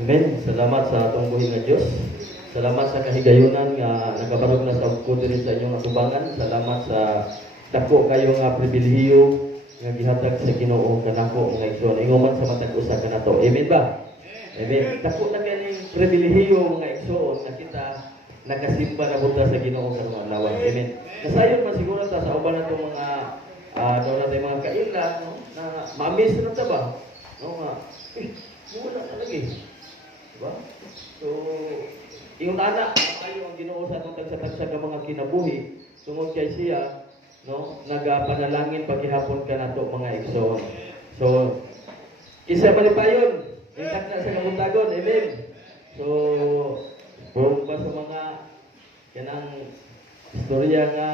Amen. Salamat sa atong buhi nga Dios. Salamat sa kahigayunan nga nagabarog na sa ugko diri sa inyong atubangan. Salamat sa dako kayo nga pribilehiyo nga gihatag sa Ginoo kanako mga igsoon. Ingon sa matag usa kanato. Amen ba? Amen. Dako na kay pribilehiyo mga igsoon na kita nakasimba na buta sa Ginoo karong adlaw. Amen. Nasayon man siguro ta sa uban nato mga daw natin mga kaila no na ma-miss na ta ba? No nga. Wala na lagi. Diba? So, yung anak, kayo ang Ginoo sa atong tagsa-tagsa ng mga kinabuhi, tungod kay siya, no, nagapanalangin paghihapon ka nato mga igsoon. So, isa malipayon, intak na sa kamuntagon, amen. So, kung ba sa mga kanang istorya nga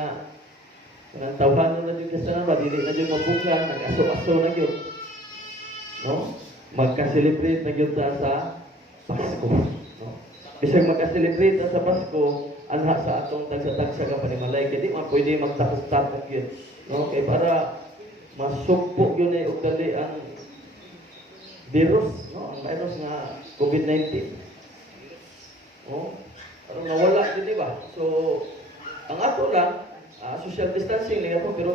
kanang tawhanon na dito sa naman, dili na dito mabukan, nag-aso-aso na yun. No? Magka-celebrate na yun sa Pasko. No? Bisag magka-celebrate sa Pasko, anha sa atong tagsa-tagsa ka panimalay, kaya di man pwede magtapos-tapos yun. No? Kaya para masugpo yun ay ugdali ang virus, no? Ang virus nga COVID-19. No? Parang nawala yun, di ba? So, ang ato lang, social distancing lang ako, pero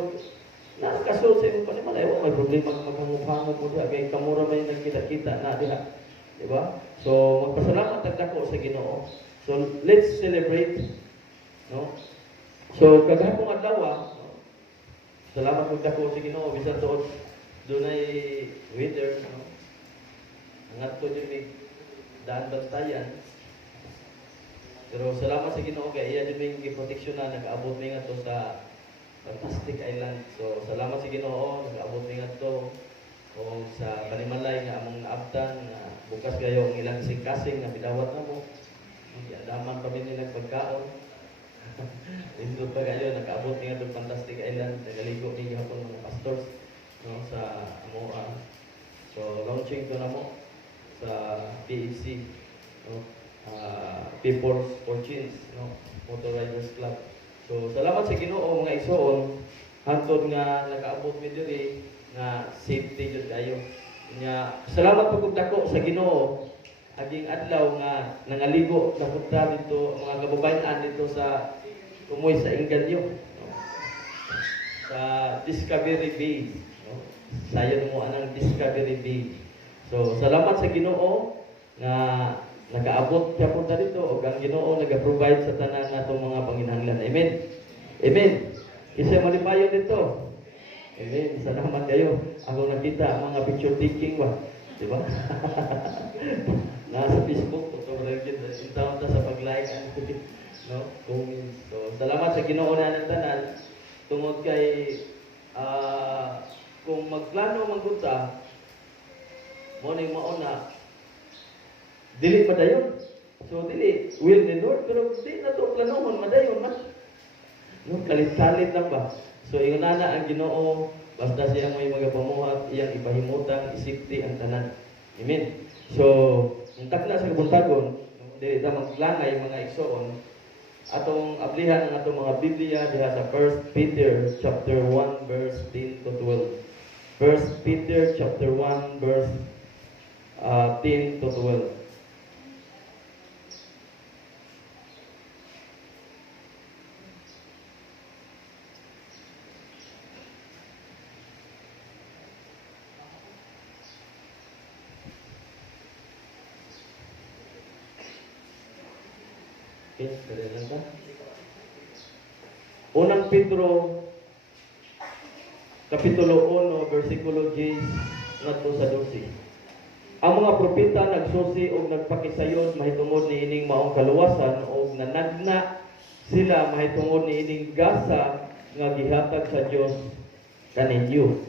nakakasul sa imong panimalay, may problema kang maghangup-hangup mo diha, kaya kamura may nagkita-kita na diha. Di ba? So, magpasalamat ako sa Ginoo. So, let's celebrate. No? So, kagahapong adlaw, no? Salamat po ako sa Ginoo. Bisan doon ay weather. No? Angat ko din may daan bantayan. Pero salamat sa Ginoo kaya iya din may proteksyon na nag-abot may nga to sa Fantastic Island. So, salamat sa Ginoo, nag-abot may nga to. O sa panimalay nga among naabtan na bukas kayo ang ilang kasing-kasing na bidawat na mo. Daman kami nilang pagkaon. Indot pa kayo, nakaabot nga doon Fantastic Island. Nagaligo ninyo hapon mga pastors no, sa Amoa. So, launching ko na mo sa PAC. No, People's Fortunes, no, Motor Riders Club. So, salamat sa Ginoo mga igsoon. Hantod nga nakaabot mi diri nga safety jud kayo. Nya salamat pagud dako sa Ginoo aging adlaw nga nangaligo napunta dito mga kababayan dito sa Kumoy sa Inganyo, no? Sa Discovery Bay, no? Sayon mo anang Discovery Bay. So salamat sa Ginoo nga nakaabot siya punta dito ug ang Ginoo naga-provide sa tanan natong mga panginahanglan. Amen. Amen. Isa malipayon dito. Amen. Salamat kayo. Ako nakita mga picture taking ba? Di ba? Nasa Facebook, photography, taon ta sa pag-like, no? Comments. So, salamat sa Ginoo na ng tanan. Tungod kay kung magplano magpunta, mo ning mauna, dili madayon. So, dili will ni Lord, pero di na to planohon madayon mas. No, kalit-kalit lang ba? So, ingon na ang Ginoo, basta siya may magapamuhat, iyang ipahimutang, isikti ang tanan. Amen. So, ang takna sa kabuntagon, dili ta maglangay mga igsoon, atong ablihan ang atong mga Biblia diha sa 1 Peter chapter 1 verse 10 to 12. 1 Peter chapter 1 verse 10 to 12. Unang Pedro kapitulo 1 versikulo 10 ngadto sa 12. Ang mga propeta nagsusi og nagpakisayon mahitungod ni ining maong kaluwasan og nanagna sila mahitungod ni ining gasa nga gihatag sa Dios kaninyo.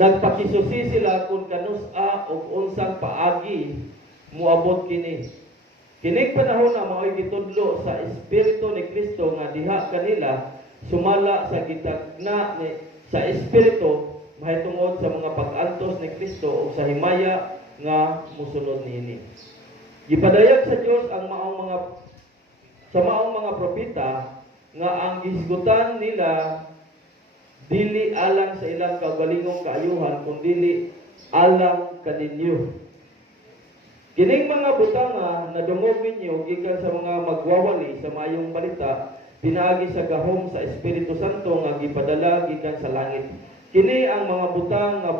Nagpakisusi sila kung kanus-a og unsang paagi muabot kini. Kining panahon na mao'y gitudlo sa Espiritu ni Kristo nga diha kanila sumala sa gitagna ni sa Espiritu mahitungod sa mga pag-antos ni Kristo o sa himaya nga musunod niini. Gipadayag sa Dios ang maong mga propeta nga ang gisgutan nila dili alang sa ilang kaugalingong kaayuhan kundi alang kaninyo. Kining mga butanga na dungog ninyo gikan sa mga magwawali sa mayong balita pinaagi sa gahom sa Espiritu Santo nga gipadala gikan sa langit. Kini ang mga butang nga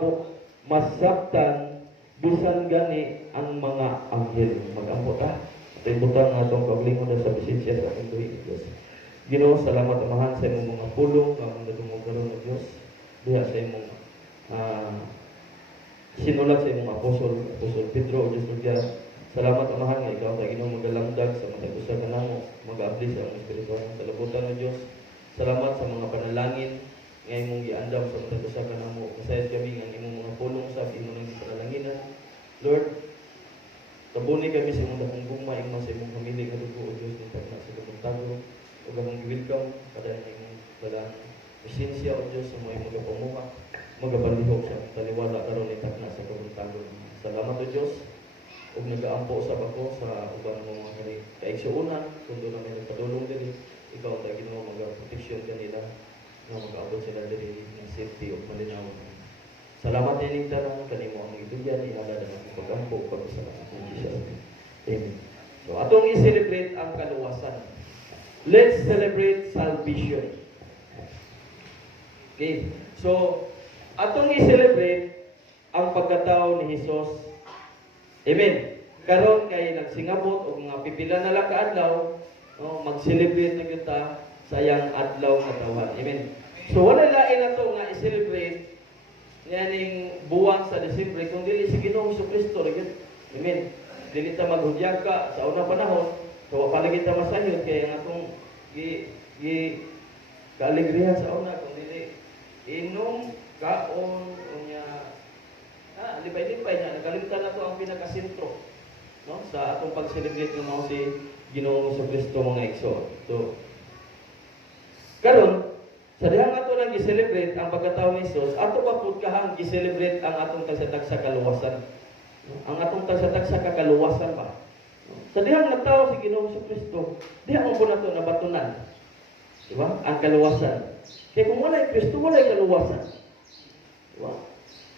masabtan bisan gani ang mga anghel. Mag-ampo ta. Ito'y butang nga itong kaulingon sa bisensya sa aking tuwing Diyos. Ginoo, salamat amahan sa imong mga pulong nga mga nadungog karon ng Diyos. Diha sa imong sinulat sa imong apostol Pedro o Diyos Lugya. Salamat amahan nga ikaw ta Ginoo magalamdag sa matag usa ka namo, mag-abli sa among espiritu sa kalabutan ng Dios. Salamat sa mga panalangin nga imong giandam sa matag usa ka namo. Masayad kami nga imong mga pulong sa imong nang panalanginan. Lord, tabuni kami sa imong dakong gugma imong sa imong pamilya nga dugo o Dios ni tagna sa imong tago ug among giwelcome kada imong balang presensya o Dios sa mga magapamuha magabalihok sa taliwala karon ni tagna sa kabuntagon. Salamat o Dios. Ug nagaampo sa bako sa ubang mga kaigsuonan kung doon na may nagpadulong din ikaw ta Ginoo magaproteksyon kanila nga mag-abot sila diri ng safety ug malinaw. Salamat ining tanan kanimo ang ibigyan ni ala ng pag-ampo pagpasalamat ng Jesus. Amen. So atong i-celebrate ang kaluwasan. Let's celebrate salvation. Okay. So atong i-celebrate ang pagkatao ni Jesus. Amen. Karon kay nagsingabot og mga pipila na lang ka adlaw, no, mag-celebrate na kita sa iyang adlaw nga tawhan. Amen. So wala lain na to nga i-celebrate yaning buwan sa Disyembre kung dili si Ginoong Jesucristo gyud. Amen. Dili ta maghudyag ka sa unang panahon, so wa palagi ta masayod kay ang atong gi kaalegrihan sa una kung dili inom kaon unya libay-libay na nagalimutan na to ang pinakasentro, no, sa atong pag-celebrate ng mga si Ginoong Jesucristo mga igsoon. So karon sa dihang ato nang gi-celebrate ang pagkatao ni Jesus, ato pa pud kahang gi-celebrate ang atong tagsatagsa kaluwasan. Ang atong tagsatagsa kakaluwasan ba? Sa dihang nagtao si Ginoong Jesucristo, diha mo po nato nabatunan. Di ba? Ang kaluwasan. Kaya kung walay Kristo, walay kaluwasan. Di ba?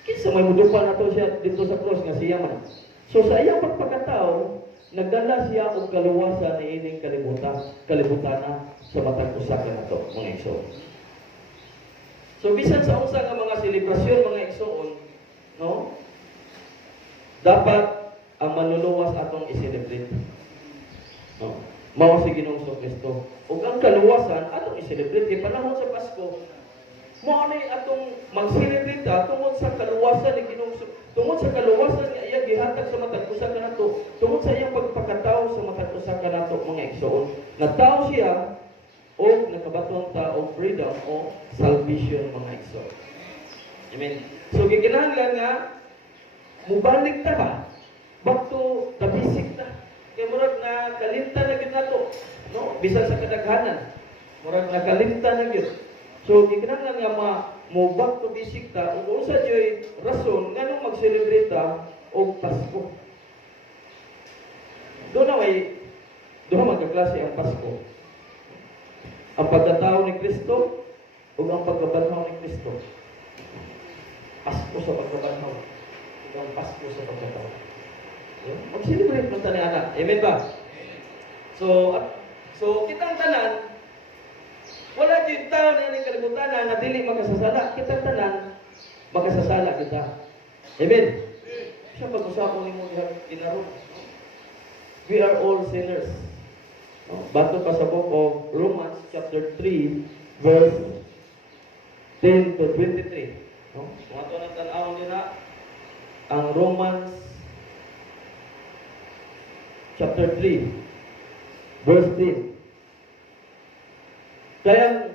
Kinsa may mudupa na to siya dito sa cross nga siya man. So sa iyang pagpakatao, nagdala siya og kaluwasan ni ining kalibutana sa matag usa ka nato mga igsoon. So bisan sa usa nga mga selebrasyon mga igsoon, no? Dapat ang manluluwas atong i-celebrate. No? Mao si Ginoong Jesucristo. Ug ang kaluwasan atong i-celebrate kay panahon sa Pasko. Mao ni atong mag-celebrate tungod sa kaluwasan ni Ginoong tungod sa kaluwasan nga iya gihatag sa matag usa ka nato, tungod sa iyang pagpakatao sa matag usa ka nato mga igsoon. Natawo siya o nakabaton ta og freedom o salvation mga igsoon. Amen. So gikinahanglan nga mubalik ta ba? Back to the basic ta. Kay murag na kalimta na gyud nato, no? Bisan sa kadaghanan. Murag na kalimta na gyud. So, gikinahanglan nga mo back to basic ta, ug usa joy rason nganong mag-celebrate ta og Pasko. Doon na magkaklase ang Pasko. Ang pagkatao ni Kristo ug ang pagkabanhaw ni Kristo. Pasko sa pagkabanhaw. Ug ang Pasko sa pagkatao. Mag-celebrate man tani anak. Amen ba? So kitang tanan wala din tao na yung kalibutan na dili makasasala. Kitang tanan, makasasala kita. Amen? Siya pag-usapon ni mo dinaro. We are all sinners. No? Bato pa sa book of Romans chapter 3 verse 10 to 23. No? Kung ato na tanaw nila, ang Romans chapter 3 verse 10. Kaya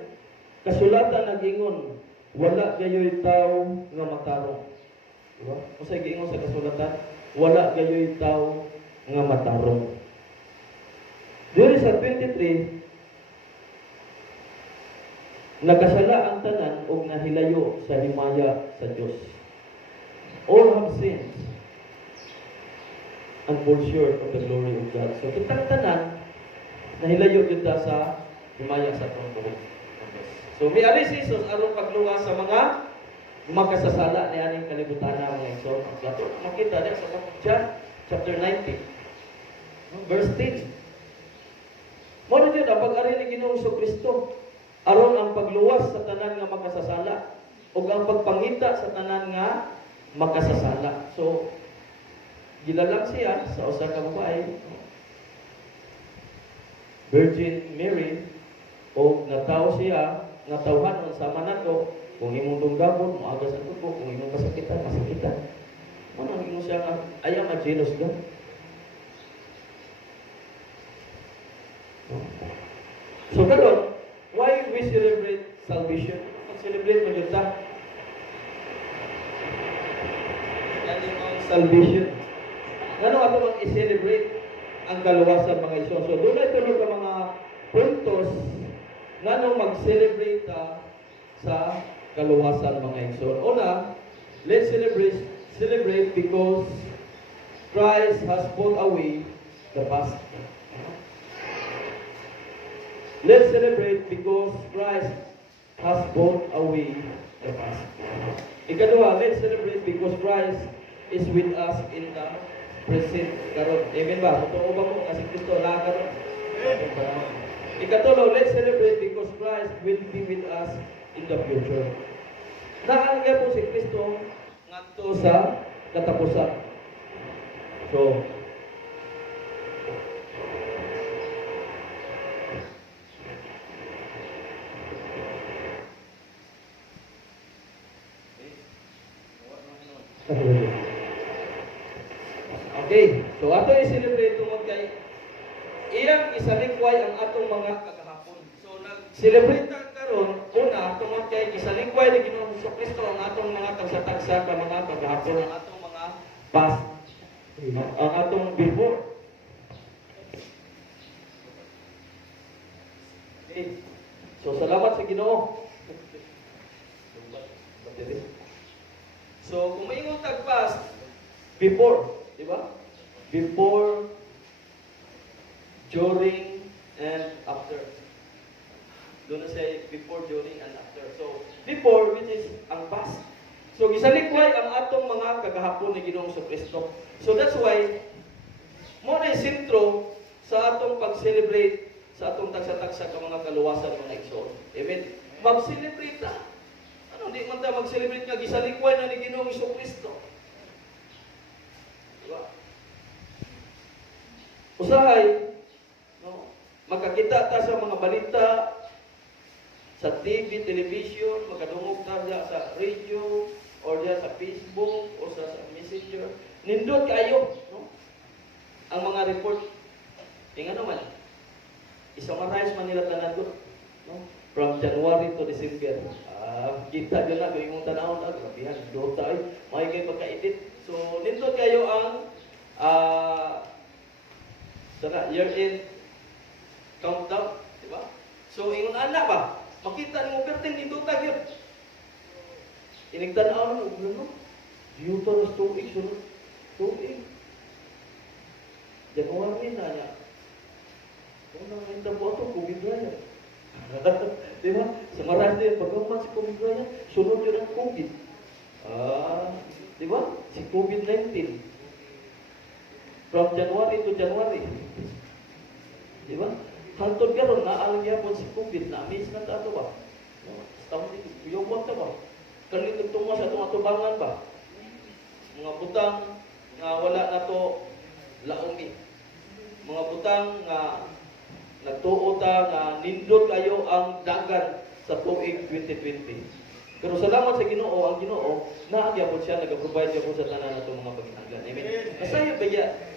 kasulatan nagingon, wala gayoy tao nga matarong. Diba? Kung sa giingon sa kasulatan, wala gayoy tao nga matarong. Diri sa 23, nakasala ang tanan o nahilayo sa himaya sa Diyos. All have sinned and fall short of the glory of God. So, kitang tanan, nahilayo kita sa himaya sa trono. So may ali si Jesus aron pagluwas sa mga makasasala ni aning kalibutan na mga igsoon. Dato makita din sa John chapter 19, verse 10. Mo na jud ang pag-ari ni Ginoong Kristo aron ang pagluwas sa tanan nga makasasala ug ang pagpangita sa tanan nga makasasala. So gilalang siya sa usa ka babae, Virgin Mary, o nataw siya, natawhanon sama nato, kung imong tunggabon, moagas ang tubo, kung imong masakitan, masakitan. Ano ang imong siya nga, I am a jealous God. So karon, why we celebrate salvation? Mag-celebrate mo ta. Yan yung salvation. Ano ato mang i-celebrate ang kaluwasan mga igsoon? So doon ay tulog ka mga puntos nga nung mag-celebrate sa kaluwasan mga igsoon. Una, let's celebrate because Christ has put away the past. Let's celebrate because Christ has put away the past. Ikaduha, let's celebrate because Christ is with us in the present karon. Amen ba? Totoo ba mo kasi Kristo na karon? Ikatulo, let's celebrate because Christ will be with us in the future. Naalagay po si Kristo ngadto sa katapusan. So, okay, so ato i-celebrate tungod kay iyang isalikway ang atong mga kagahapon. So nag-celebrate ta karon una tungod kay isalikway ni Ginoong Kristo ang atong mga tagsa-tagsa ka mga kagahapon, ang atong mga past, ang atong before. Okay. So salamat sa Ginoo. So kung maingon tag past, before, di ba? Before, during, and after. Doon na siya before, during, and after. So, before, which is ang past. So, gisalikway ang atong mga kagahapon ni Ginoong Kristo. So, that's why, mo na sentro sa atong pag-celebrate sa atong tagsa-tagsa ka mga kaluwasan mga igsoon. Amen? Mag-celebrate ta. Ano, di man ta mag-celebrate nga gisalikway na ni Ginoong Kristo. Diba? Usahay, no? Makakita ta sa mga balita, sa TV, television, makadungog ta sa radio, or sa Facebook, o sa Messenger. Nindot kayo, no? Ang mga report, tingnan naman, isummarize man nila tanan ko, no? From January to December. Kita dyan na, yung tanaw na, grabihan, doon tayo, may kayo pagka-edit. So, nindot kayo ang year-end countdown, di ba? So, ingon anak ba? Makita ni mo pertin dito tagyot. Inigtanaw na, no? Diyuto na tuig, sunod. Tuig. January na niya. Kung nanginta po ito, COVID-19. Di ba? Samaras din, pagkaman si COVID-19, sunod yun ang COVID. Di ba? Si COVID-19. From January to January. Di ba? Hantod karon naalagya po si COVID, na-miss na ito ba? Stawon din, kuyobot na ba? Kanito tungo sa itong atubangan ba? Mga butang nga wala na to laungi. Mga butang nga nagtuo ta nga nindot kayo ang dagan sa tuig 2020. Pero salamat sa Ginoo, ang Ginoo naagya po siya nag-provide po sa tanan nato mga pagkinahanglan. Amen. Masaya ba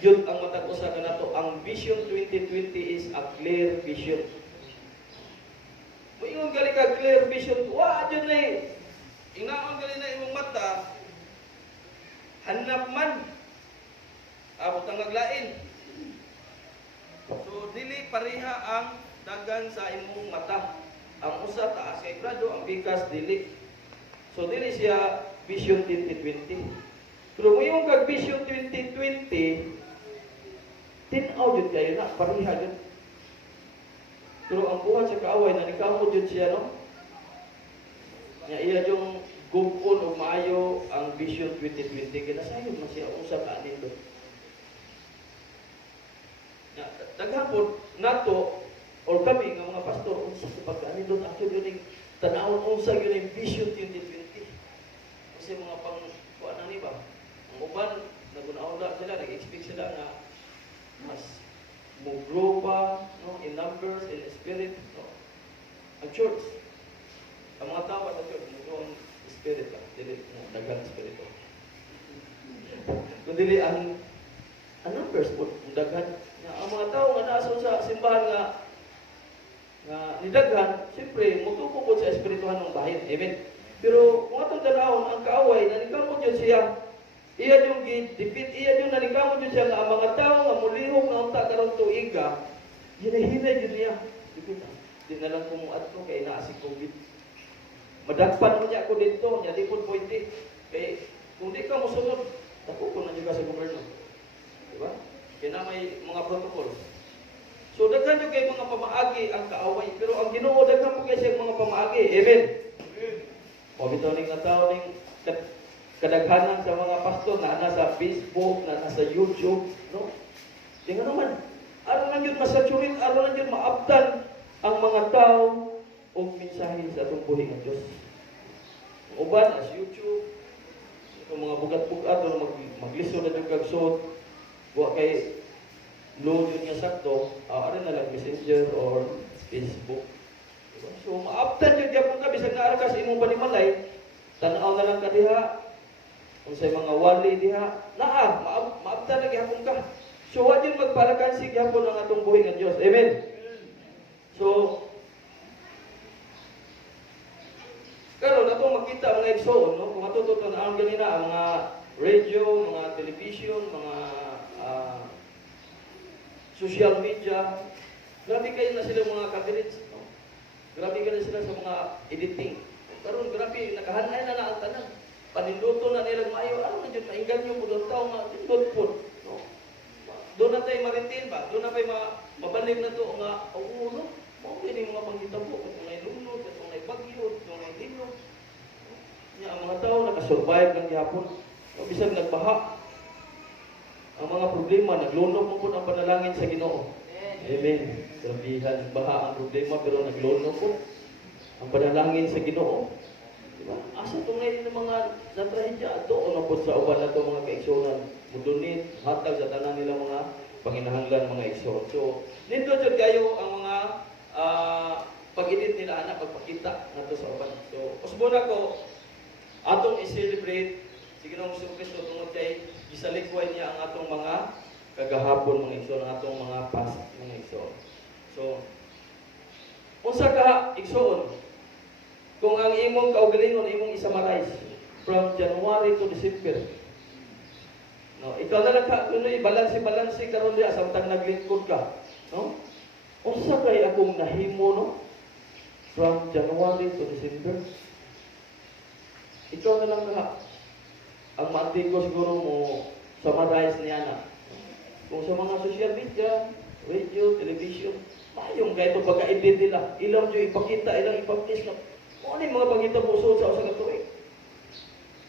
yun ang matag usa ka nato, ang Vision 2020 is a clear vision. Moingon gali ka clear vision, wa jud ni. Ingaon gali na imong mata. Hanap man abot ang aglain. So dili pareha ang dagan sa imong mata. Ang usa taas kay grado, ang bigas dili. So dili siya Vision 2020. Pero yung kag Vision 2020, tinaw jud kayo na pareha jud. Pero ang buhat sa kaaway na nikamot jud siya, no? Nya iya yung gugkon o maayo ang Vision 2020 kinasayon man siya usa ka nindot. naghapon nato or kami nga mga pastor unsa sa pagkaanindot ato yun tanawon unsa yun yung vision 2020 kasi mga pang kuan ani ba ang uban nagunaon sila nag-expect sila nga mas mo-grow pa no in numbers in spirit no ang church ang mga tao sa church mo ang spirit ba dili mo daghang spirito kundi ang numbers po daghan ang mga tao nga naason sa simbahan nga nidaghan siyempre mutuko po sa espirituhan ng bahin amen pero kung atong tanawon ang kaaway nanikamot yun siya iya yung defeat iya yung nanikamot yun siya nga ang mga tao nga mulihok na unta karon tuiga hinahinay yun niya di na lang kumuat ko kay naa si COVID madagpan mo niya ako dito niya di po pwede kay kung di ka musunod dako ko na juga sa gobyerno di ba kaya na may mga protocol so daghan yung kay mga pamaagi ang kaaway pero ang Ginoo daghan po kay siya mga pamaagi amen o bitaw ning tao ning kadaghanan sa mga pastor na nasa Facebook na nasa YouTube no di nga naman aron lang yun masaturate aron lang yun maabtan ang mga tao og mensahe sa atong buhi nga Dios uban as YouTube ang mga bugat-bugat o maglisod na yung kagsod wa kay load yun nga sakto ano na lang Messenger or Facebook diba? So maabtan yun yapon ka bisag naara ka sa imong panimalay tan-aw na lang ka diha kung sa mga wali diha maabtan na gyapon ka so wa yun magpalakansi gyapon ang atong buhi nga Dios amen so karon atong makita mga igsoon no kung ato tan-aw ganina ang mga radio mga television mga social media, grabe kayo na sila mga kabinets, no? Grabe kayo na sila sa mga editing. Karon grabe, nakahanay na ang tanan. Paninduto na nilang maayo, ano na dyan, mainggan nyo po doon tao, tindot po. No? Doon na tayo maritin ba? Doon na tayo mabalim na to nga, no? Mauwi na yung mga panghitabo, kung may lunod, kung may bagyo, kung may lino. Ang mga tao nakasurvive ng yapon. Bisag nagbaha. Ang mga problema, naglunok mo po ang panalangin sa Ginoo. Amen. Grabihan, baha ang problema, pero naglunok po ang panalangin sa Ginoo. Diba? Asa ito ngayon ng mga natrahedya ato, o na po sa uban na ito mga kaigsonan, mudunit, hatag sa tanan nila mga panginahanglan mga igsoon. So, dito dyan kayo ang mga pag-edit nila, pagpakita na ito sa uban. So, usbuna ko, atong i-celebrate si Ginoong Kristo tungod kay gisalikway niya ang atong mga kagahapon mga igsoon, ang atong mga past mga igsoon. So, unsa ka igsoon? Kung ang imong kaugalingon imong i-summarize from January to December. No, ikaw na lang ka kuno i-balance karon diha samtang naglingkod ka, no? Unsa kay akong nahimo no? From January to December. Ikaw na lang ka ang maantig ko siguro mo summarize niya na. Kung sa mga social media, radio, television, mayong kahit pagka-edit nila, ilang dyo ipakita, ilang ipapis na, ano yung mga pangita puso sa usang ito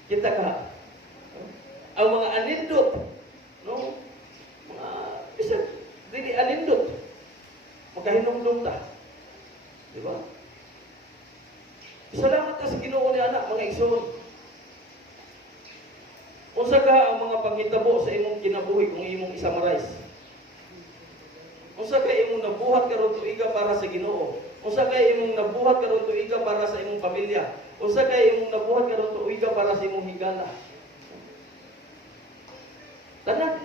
kita ka. Ang mga anindot, no? Mga, bisa, dili anindot, magkahinumdum ta. Diba? Salamat ka sa Ginoo ni anak, mga igsoon. Unsa ka ang mga panghitabo sa imong kinabuhi kung imong i-summarize? Unsa kay imong nabuhat karon tuiga para sa Ginoo? Unsa kay imong nabuhat karon tuiga para sa imong pamilya? Unsa kay imong nabuhat karon tuiga para sa imong higala? Tanan.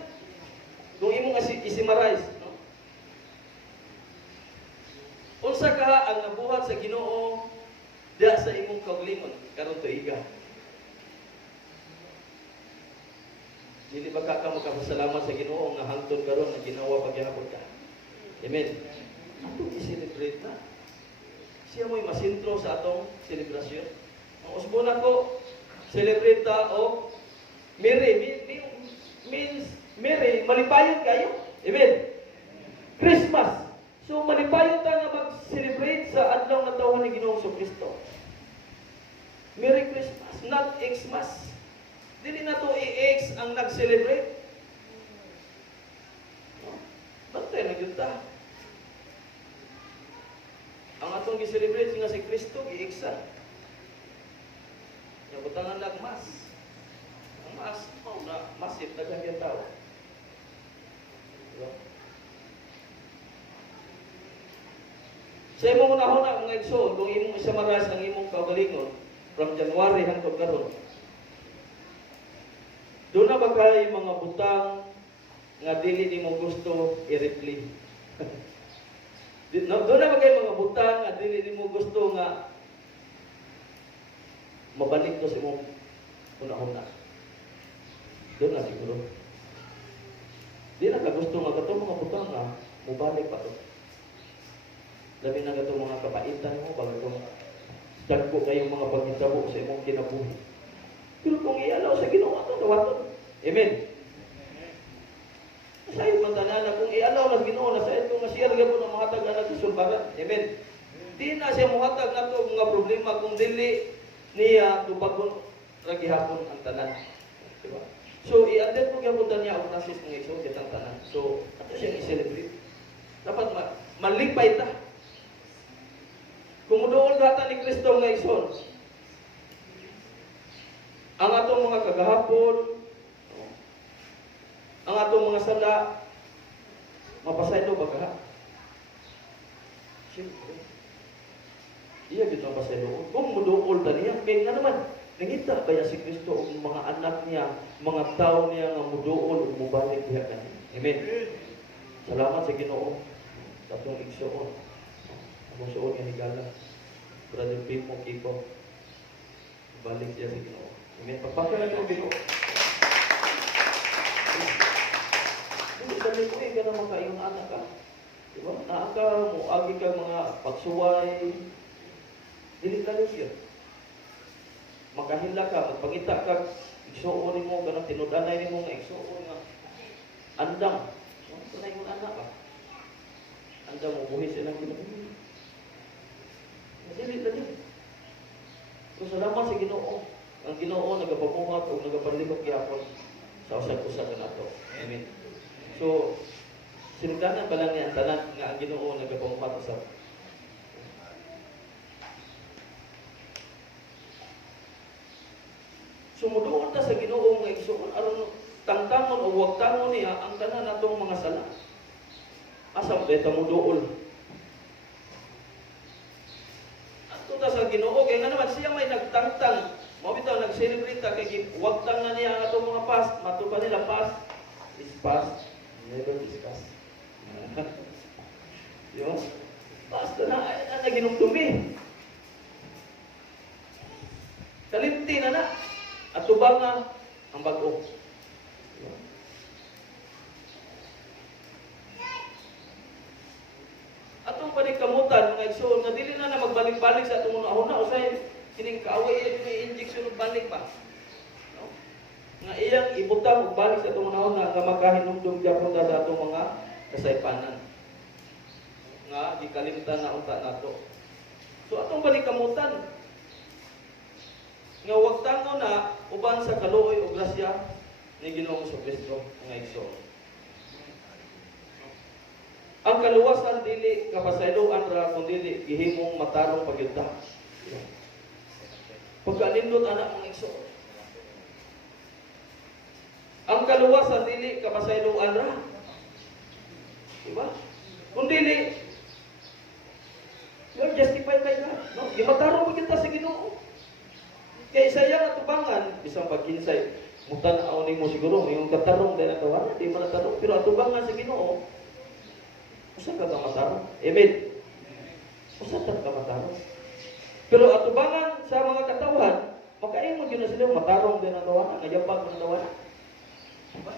Kung imong i-summarize, no? Unsa ka ang nabuhat sa Ginoo diha sa imong kaugalingon karon tuiga? Dili ba ka makapasalamat sa Ginoo nga hangtod karon na ginawa pagyapon ka? Amen. Ato i-celebrate na. Siya mo'y masintro sa atong selebrasyon. Ang usbon ako, celebrate ta o means Mary, malipayon kayo. Amen. Christmas. So malipayon ta nga mag-celebrate sa adlaw nga taon ni Ginoong Kristo. Merry Christmas, not Xmas. Dili na to i-X ang nag-celebrate. No? Bantay na yun ta. atong gi-celebrate nga si Kristo giigsa. Nya butangan lang mas. Ang mas mao na masip na kang tao. Diba? Sa imong una-una mga igsoon, kung imong isamaras ang imong kaugalingon from January hangtod karon. Doon na ba kay mga butang nga dili nimo gusto i-reply? Doon na ba kay mga butang nga dili nimo gusto nga mabalik to sa imong una-una? Doon na siguro. Di na ka gusto nga kato mga butang nga mubalik pa to. Labi na gato mga kapaitan mo, bago itong dagko kayong mga paghitabo sa imong kinabuhi. Pero kung ialaw sa Ginoo ato, dawaton. Amen. Sayo man tanan kung ialaw na Ginoo na sa ito nga share gyud ng mga taga sa sulbaran. Amen. Di na siya muhatag nato mga problema kung dili niya tubagon ra gihapon ang tanan. Di ba? So i-attend mo gyapon niya ang process ng iso kitang tanan. So ato siya i-celebrate. Dapat malipay ta. Kung muduol data ni Kristo nga ison, ang atong mga kagahapon, ang atong mga sala, mapasaylo ba ka? Siyempre. Iya gito mapasaylo. Kung muduol ta niya, kaya nga naman, nangita kaya si Kristo o mga anak niya, mga tao niya nga muduol o mubalik niya kanya. Amen. Salamat sa Ginoo. Tatong igsoon. Ang suon nga higala. Brother Pimo Kiko. Balik siya sa Ginoo. Amen. Pagpakalan ng Ginoo. Hindi sabi ko ka naman kayong anak ka. Diba? Naaka mo, agi ka mga pagsuway. Dili ka yun. Makahila ka, magpangita ka, igsuon mo, ganang tinudanay mo nga igsuon nga. Andam. Tunay mo anak ka. Andam mo, buhi silang Ginoo. Dili na yun. So salamat sa Ginoo. Ang Ginoo nagapabuhat o nagapanlibot gyapon sa usag-usag nato. Amen. So sinugdanan pa lang niya ang tanan nga ang Ginoo nagapabuhat usab. Sumuduol ta sa Ginoo nga igsuon aron tangtangon o wagtangon niya ang tanan natong mga sala. Asa beta muduol? Ta sa Ginoo kay nga naman siya may nagtangtang mao bitaw nag-celebrate kay wagtang na niya ang atong mga past matupa nila past is past never discuss. Yo past na naginumdumi kalimti na at tubang nga ang bag-o. Atong panikamutan mga igsoon nga dili na magbalik-balik sa atong una-una usay kining kaaway ni injection og balik pa. No? Nga iyang ibutang og balik sa atong una-una nga makahinumdum gyapon ta sa atong mga kasaypanan. Nga gikalimtan na unta nato. So atong panikamutan nga wagtangon na uban sa kaluoy ug grasya ni Ginoong Kristo nga igsoon. Ang kaluwasan dili kapasayloan ra kun dili gihimong matarong pagyudta. Pagkanindot anak mga igsoon. Ang kaluwasan dili kapasayloan ra. Diba? Kun dili you're justified by God. No? Gimatarong pagyudta sa Ginoo. Kaya saya nga tubangan bisang pagkinsay mutan-aw nimo siguro yung katarong dahil natawa di man natarong pero atubangan sa Ginoo. Usa ka matarong. Amen. Usa ka matarong. Pero atubangan sa mga katawan, makaingon yun na sila matarong din ang tawanan, ngayapag ng tawanan. Diba?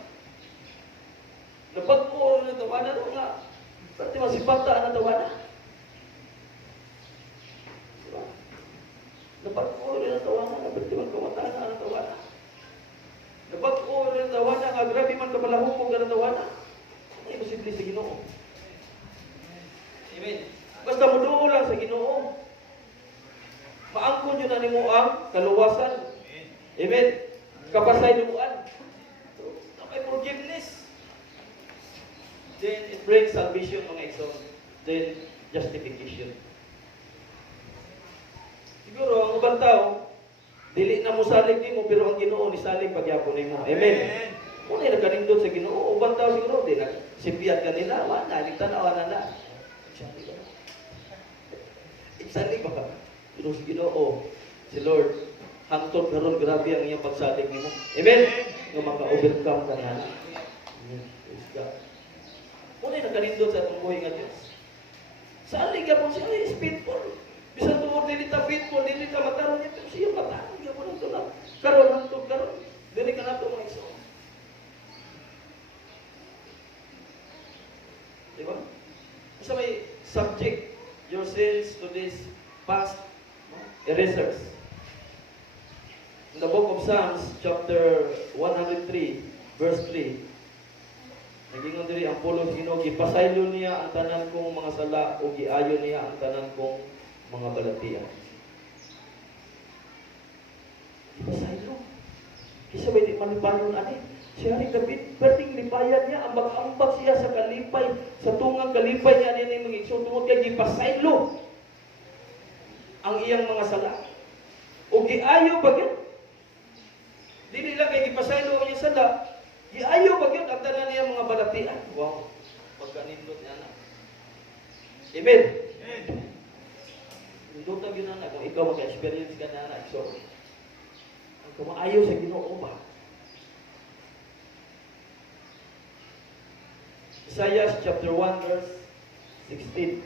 Napag-uuro ng tawanan nga, pati masipata ang tawanan. Diba? Napag-uuro ng tawanan, pati magkamataan ang tawanan. Napag-uuro ng tawanan, nga grabe man kapalahupog ang tawanan. Ay, posible sa Ginoo. Amen. Basta muduo lang sa Ginoo. Maangkon yun na nimo ang kaluwasan. Amen. Kapasayloan. So, okay, forgiveness. Then it brings salvation mga igsoon. Then justification. Siguro ang ubang tao, dili na mo salig nimo pero ang Ginoo ni salig pagyapon nimo. Amen. Kung na kanindot sa Ginoo, ubang tao siguro di na sipiyat kanila, wala ni tanaw na. Salig ba? Pero si Ginoo, si Lord, hangtod karon grabe ang iyang pagsalig nimo. Amen. Nga maka-overcome ka na. Praise God. Kung na kanindot sa atong buhay nga Dios. Salig ka po siya is faithful. Bisan tuod dili ta faithful, dili ta mataron ito siya mataron gyud mo nang tunang. Karon hangtod karon, dili ka nato mga iso. Di ba? Sa may subject your sins to this past erasers. In the book of Psalms, chapter 103, verse 3, nagingon diri ang pulong Ginoo, gipasaylo niya ang tanan kong mga sala o giayo niya ang tanan kong mga balatian. Gipasaylo. Kisa ba di malipayon ani? Siya ni David, perting lipayan niya, ang mag-ambag siya sa kalipay, sa tungang kalipay niya niya ni mga tungod kay gipasaylo ang iyang mga sala. O giayo ba gyud? Dili lang kay gipasaylo ang iyang sala, giayo ba gyud ang tanan niya mga balatian. Wow. Pagkanindot niya na. Amen. Amen. Nindot ang yun na kung ikaw maka-experience ka na na. So, kung maayo sa Ginoo ba? Isaiah chapter 1 verse 16.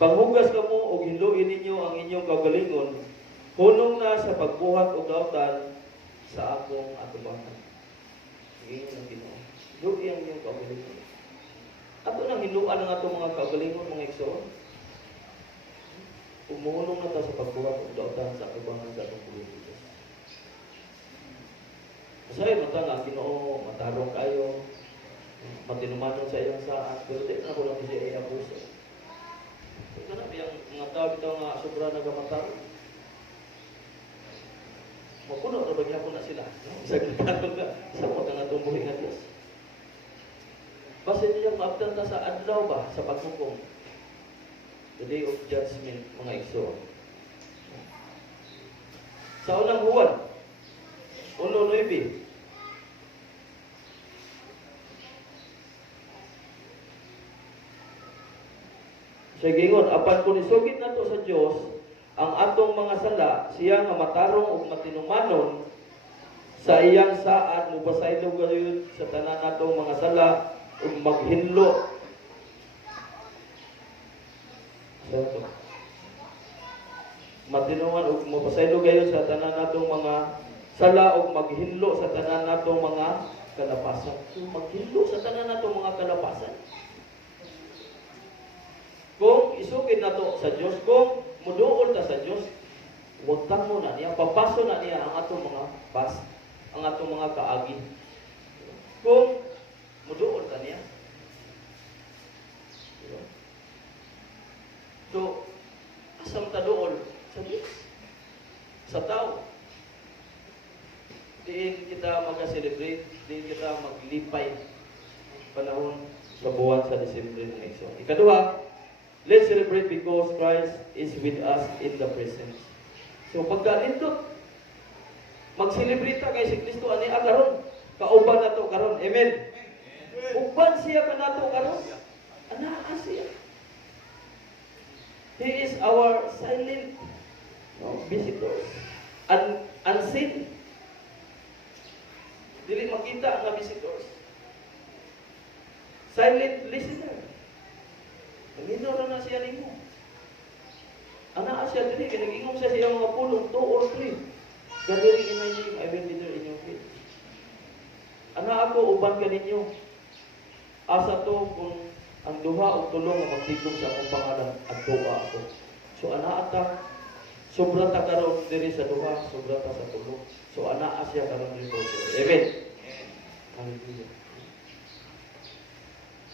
Panghugas kamo o hinluin ninyo ang inyong kagalingon, hunong na sa pagbuhat o gautan sa akong atubangan. Ngayon ang Ginoo. Hinluin ang inyong kagalingon. Ato nang hinluan ang atong mga kagalingon, mga igsoon. Umuhunong na ta sa pagbuhat o gautan sa atubangan sa akong pulong. Masaya mata nga Ginoo, matarong kayo, matinumanon sa iyong saan, pero di na ko lang siya i-abuso. Kanang yang mga tao bitaw nga sobra nagamatar. Mapuno ra bagya po na sila. Sa katon nga sa mo nga tumbuhi nga Dios. Basta niya maabtan ta sa adlaw ba sa paghukom. The day of judgment, mga igsoon. Sa unang Juan 1:9. Siya gingon, apan kung isugid nato sa Dios ang atong mga sala, siya nga matarong ug matinumanon sa iyang saad, mupasaylo gayud sa tanan natong mga sala ug maghinlo. Matinuman ug mupasaylo gayud sa tanan natong mga sala ug maghinlo sa tanan natong mga kalapasan. So maghinlo sa tanan natong mga kalapasan. Kung isugid nato sa Dios, kung muduol ta sa Dios, wagtan mo na niya, papaso na niya ang atong mga ang atong mga kaagi. Kung muduol ta niya. So, asam ta duol sa Dios, sa tao. Diin kita mag-celebrate, diin kita maglipay panahon sa buwan sa Disyembre ng Igsoon. Ikaduha, let's celebrate because Christ is with us in the present. So pagkalindot, mag-celebrate kay si Kristo ani karon, kauban nato karon. Amen. Uban siya kanato karon. Anaa siya. He is our silent visitor. Unseen. Dili makita nga visitors. Silent listener. Minor na siya nimo. Ana siya dili kinag-ingom siya sa iyang mga pulong 2 or 3. Gathering in my name, I will be there in your faith. Ana ako uban kaninyo. Asa to kung ang duha o tulong nga magtigom sa akong pangalan at duha ako. So ana ata sobra ta karon diri sa duha, sobra ta sa tulong. So ana siya karon dito. Amen. Hallelujah.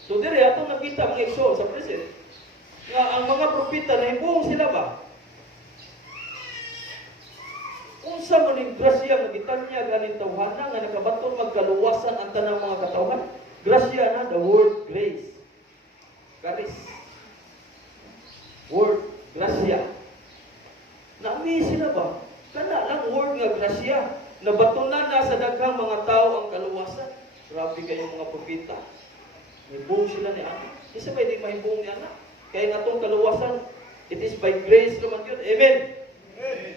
So diri atong nakita mga igsoon sa present nga ang mga propeta nahimuong sila ba? Kung Unsa man ning grasya nga gitanyag aning tawhana nga nakabaton magkaluwasan ang tanang mga katawhan? Grasya na, the word grace. Charis. Word grasya. Naami sila ba? Kana lang word nga grasya. Nabatunan na sa daghang mga tao ang kaluwasan. Grabe kayong mga propeta. Mahibong sila ni Ana. Isa ba hindi mahibong ni Ana? Kaya nga itong kaluwasan, it is by grace naman yun. Amen? Amen.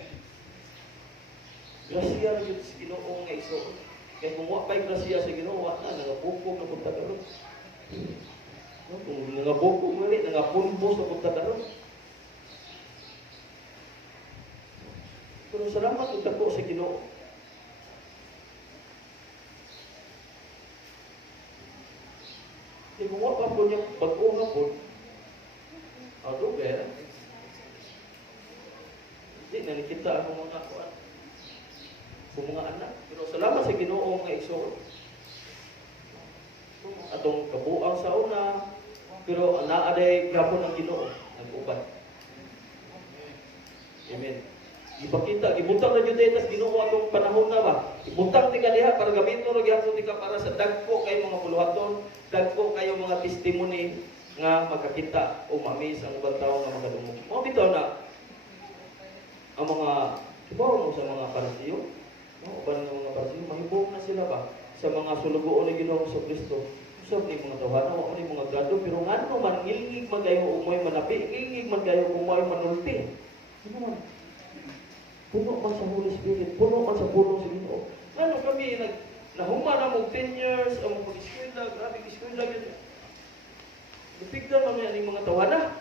Grasya na yun sa Ginoo nga iso. Kaya kung wapay grasya sa Ginoo, na nangabukog na punta karon. Kung nangabukog mo rin, nangapunbos na punta karon. Pero salamat ito po sa Ginoo. Kung wapa po niya bago nga po, kaya hindi na nakita ang mga kuwan. Mga anak. Pero salamat sa Ginoo nga igsoon. Atong kabuang sa una, pero naaday gapon ang Ginoo nag-uban. Amen. Ipakita, ibutang na jud tas Ginoo atong panahon na ba? Ibutang ti kadiha para gamiton ra gyapon ti ka para sa dagko kay mga puluhaton, dagko kayo mga testimony nga makakita o mamis ang ubang tawo nga makadungog. Mo bitaw na ang mga ibaw mo sa mga Parisiyo. Uban ng mga Parisiyo, mahibong na sila ba sa mga sulugoon ni Ginoong Kristo. Usab ni mga tawhana, o ni mga grado, pero ngano man ngilngig man kayo umoy manapi, ngilngig man kayo umoy manulti. Ano man? Puno man sa Holy Spirit, puno man sa pulong sa Ginoo. Ano kami nahuma na mo 10 years ang mga eskwela, grabe eskwela gyud. Dipigdan man ni mga tawhana.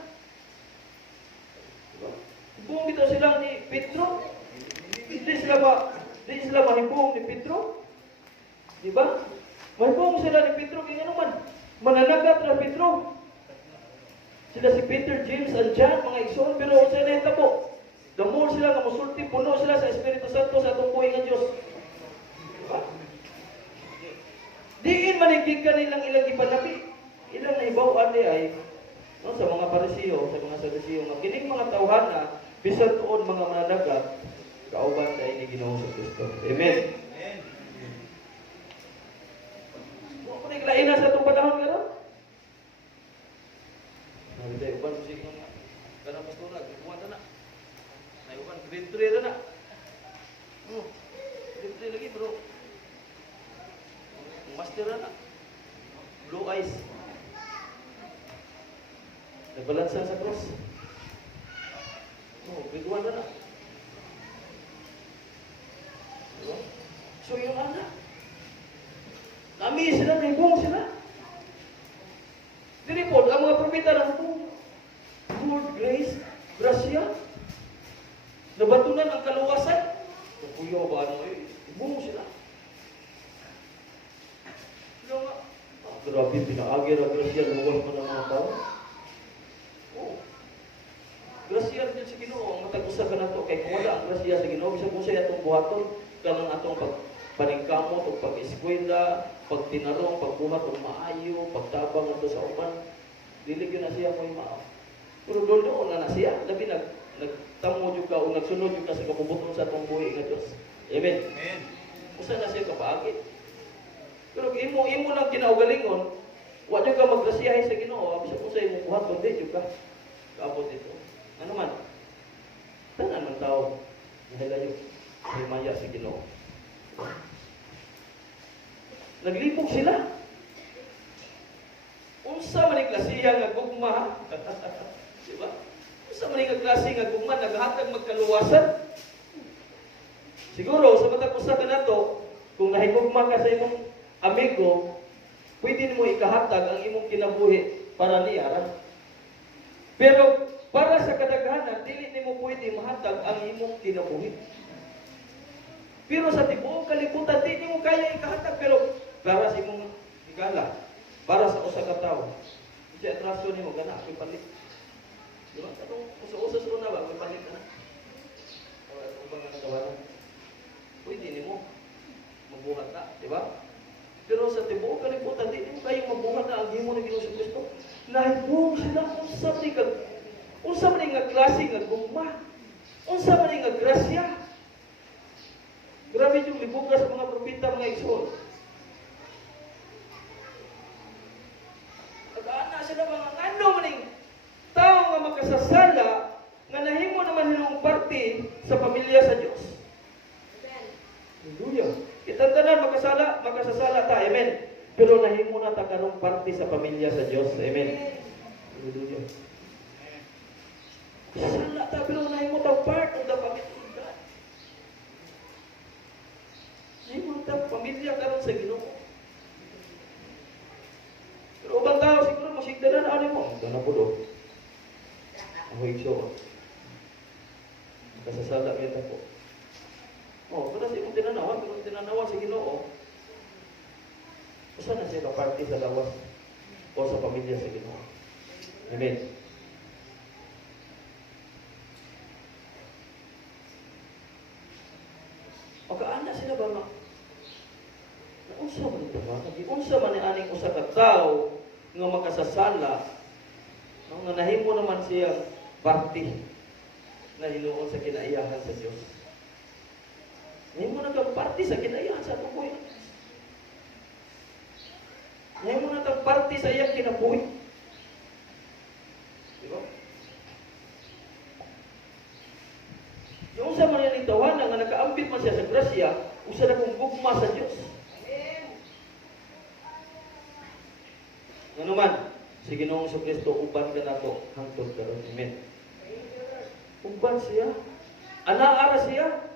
Diba? Kung bitaw sila ni Pedro, hindi sila mahibong ni Pedro. Di ba? Mahibong sila ni Pedro. Kaya ano man, mananagat na Pedro. Sila si Peter, James, and John, mga igsoon, pero sila na hitabo. Damol sila, kamusulti, puno sila sa Espiritu Santo sa atong buhay ng Diyos. Di ba? Diin manigig ka nilang ilang ipanabi. Ilang naibaw ate ay no, sa mga Parisiyo, sa mga Sadduceo, nga kining mga tawhana, bisan tuon mga mananagat, kauban sa ini Ginoo sa Kristo. Amen. Amen. Mo ko naglaina sa itong panahon karon. Nabi uban mo sige nga. Kana pastor na, buwan na. Nay uban grade 3 na. Grade 3 lagi bro. Master na. Blue eyes. Nagbalansa sa cross. Grade 1 na. So yung anak, nami sila, naibong sila. Diripod, ang mga propeta ng Lord, grace, grasya, nabatunan ang kaluwasan. Kuya ba ano ibong sila. Sila nga, grabe, pinaagi na grasya, luwas pa ng mga tao. Grasya rin sa Ginoo, ang matag-usa ka na ito, kay kung wala ang grasya sa Ginoo, bisa kung sa itong buhaton, kanang atong paningkamot o pag-eskwela, pagtinarong, pagbuhat o maayo, pagtabang ito sa uban, diligyan na siya mo yung maaw. Pero doon na siya, labi nagtamo yung ka o nagsunod yung ka sa kabubuton sa atong buhay ng Diyos. Amen? Amen. Usa na siya kapaagit. Pero imo lang kinaugalingon, wala yung ka maggrasyahin sa Ginoo, bisa kung sa imong buhaton, di yung ka. Kaabot ito. Ano man? Tanan man tao, nahilayo. May maya sa Ginoo. Naglipog sila. Unsa man ang klasiya nga gugma? Diba? Unsa man ang klase nga gugma naghatag magkaluwasan? Siguro sa matag usa ka nato, kung nahigugma ka sa imong amigo, pwede mo ikahatag ang imong kinabuhi para niya. Pero para sa kadaghanan, dili nimo pwede mahatag ang imong kinabuhi. Pero sa tibuok kalibutan, di mo kaya ikahatag. Pero para sa imong higala, para sa usa ka tawo, si atraso nimo gana ang palit. Di ba? Kanong usa-usa sa una ba, may palit na. O ito ba nga nagawalan? Pwede nimo mabuhat na, di ba? Pero sa tibuok kalibutan, di mo kaya mabuhat na ang himo ni Ginoo Kristo. Nahibong sila unsa man nga klase nga gugma, unsa man nga grasya. Amen. Pero nahimo na ta karong parte sa pamilya sa Dios. Amen. Hallelujah. Sala ta pero nahimo ta part of the family of God. Nahimo ta pamilya karon sa Ginoo. Pero ubang tao siguro masigdanan ano mo. Ito na po do. Ako igsoon. Kasasala kita po. Pero sa imong tinanawan, pero tinanawan sa Ginoo. Usa na siya parte sa lawas o sa pamilya sa Ginoo. Amen. Makaana sila ba na? Unsa man ito ba? Unsa man ni aning usa ka tawo nga makasasala nga nahimo naman siya parte na hinuon sa kinaiyahan sa Dios. Nahimo na kang parte sa kinaiyahan sa tukoy. Nahimo na kang parte sa iyang kinabuhi. Diba? Yung sa man yung tawanan nga nakaambit man siya sa grasya, usa na kong gugma sa Dios. Ano man, si Ginoong Jesucristo, uban ka na to, hangtod karon. Amen. Uban siya. Anaara siya.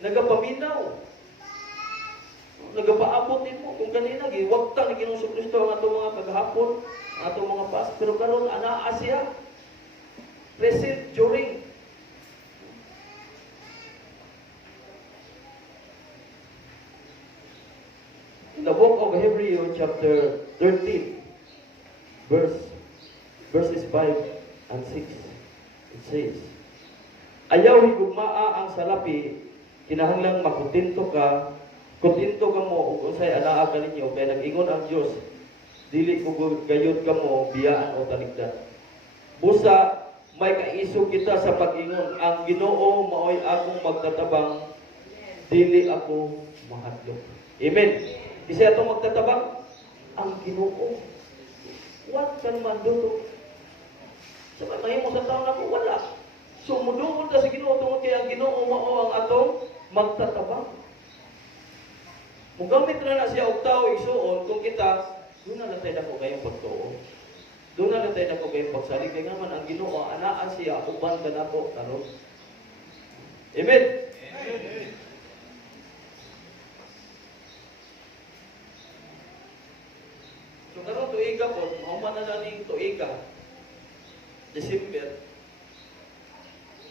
Nagapaminaw. Nagapaabot din mo. Kung kanina, giwagta ni Ginoong Jesucristo ang atong mga paghapon, ang atong mga pas. Pero karon anaa siya. Present during. In the book of Hebrews chapter 13, verses 5 and 6, it says, ayaw higugmaa ang salapi, kinahanglang makutinto ka mo, ug unsay anaa ka ninyo, kaya nag-ingon ang Dios, dili ko gayud ka mo, biyaan o taligdan. Busa, may kaisog kita sa pag-ingon, ang Ginoo maoy akong magtatabang, dili ako mahadlok. Amen. Isa itong magtatabang, ang Ginoo. What ka naman doon? Sabi, mahimo sa taon ako, wala. So, muduod na sa Ginoo, tungkol kaya ang Ginoo mao ang atong magtatabang. Mugamit na siya og tao igsuon, kung kita, doon na lang tayo na po kayong pagtuo. Doon na lang tayo na po kayong pagsalig. Kaya naman ang Ginoo, anaan siya, uban ka na po, karon. Amen? Amen. So karong tuiga po, mauman na lang yung tuiga, December,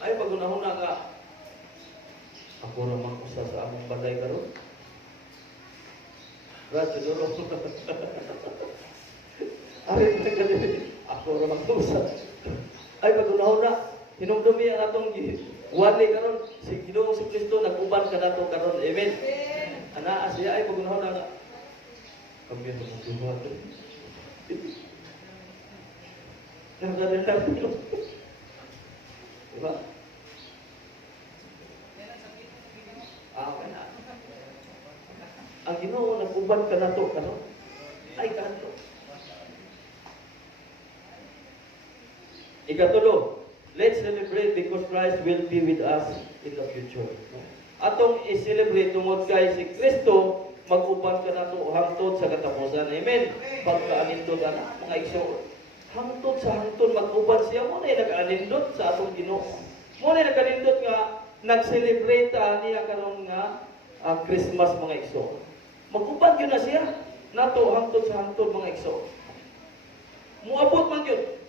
ay pagunahuna nga, ako naman usa sa among balay karon. Radyo duro. Ay, ako naman usa. Ay pagunahuna, hinumdumi ang atong wali karon, si Ginoong Jesucristo nag-uban ka nato karon. Amen. Anaa siya ay pagunahuna nga. Kami ang magbuhat. Nagdadala ko. Diba? Okay na. Ang Ginoo nag-uban ka na to, ano? Ay, kanto. Ikatulo, let's celebrate because Christ will be with us in the future. Atong i-celebrate tungod kay si Kristo, mag-uban ka na to hangtod sa katapusan. Amen. Pagka-anindot na mga igsoon. Hangtod sa hangtod mag-uban siya mo na nag-anindot sa atong Ginoo. Mo na nag-anindot nga nag-celebrate niya karon nga Christmas mga igsoon. Mag-uban gyud na siya nato hangtod sa hangtod mga igsoon. Muabot man gyud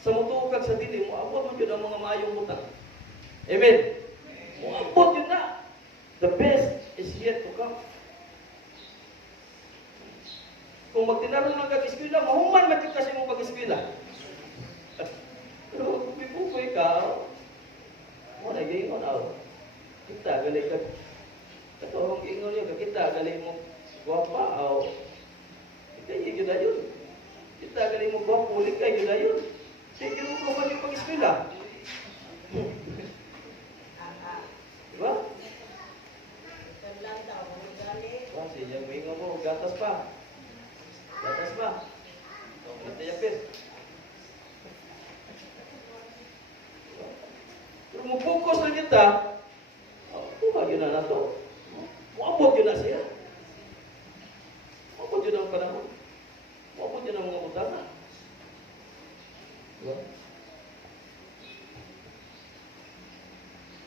sa mutuokag sa dili, muabot man gyud ang mga maayong butang. Amen. Muabot gyud na. The best is yet to come. Kung magtinaron lang kag-eskwela, mahuman man yung kasi mo pag-eskwela. Pero kung bibukoy ka, mo na gayon ako. Kita, galing ka. Katawang ingon yun, kita, galing mo guwapa, ako. Kita, yun na yun. Kita, galing mo guwapo, ulit ka, yun na yun. Sige mo kung yung pag-eskwela. Diba? Kasi yung ingon mo, gatas pa. Gatas pa. Natayapit. Pero mag-focus na kita, buha yun na to. Muabot yun na siya. Maabot yun ang panahon. Maabot yun ang mga utama. Diba?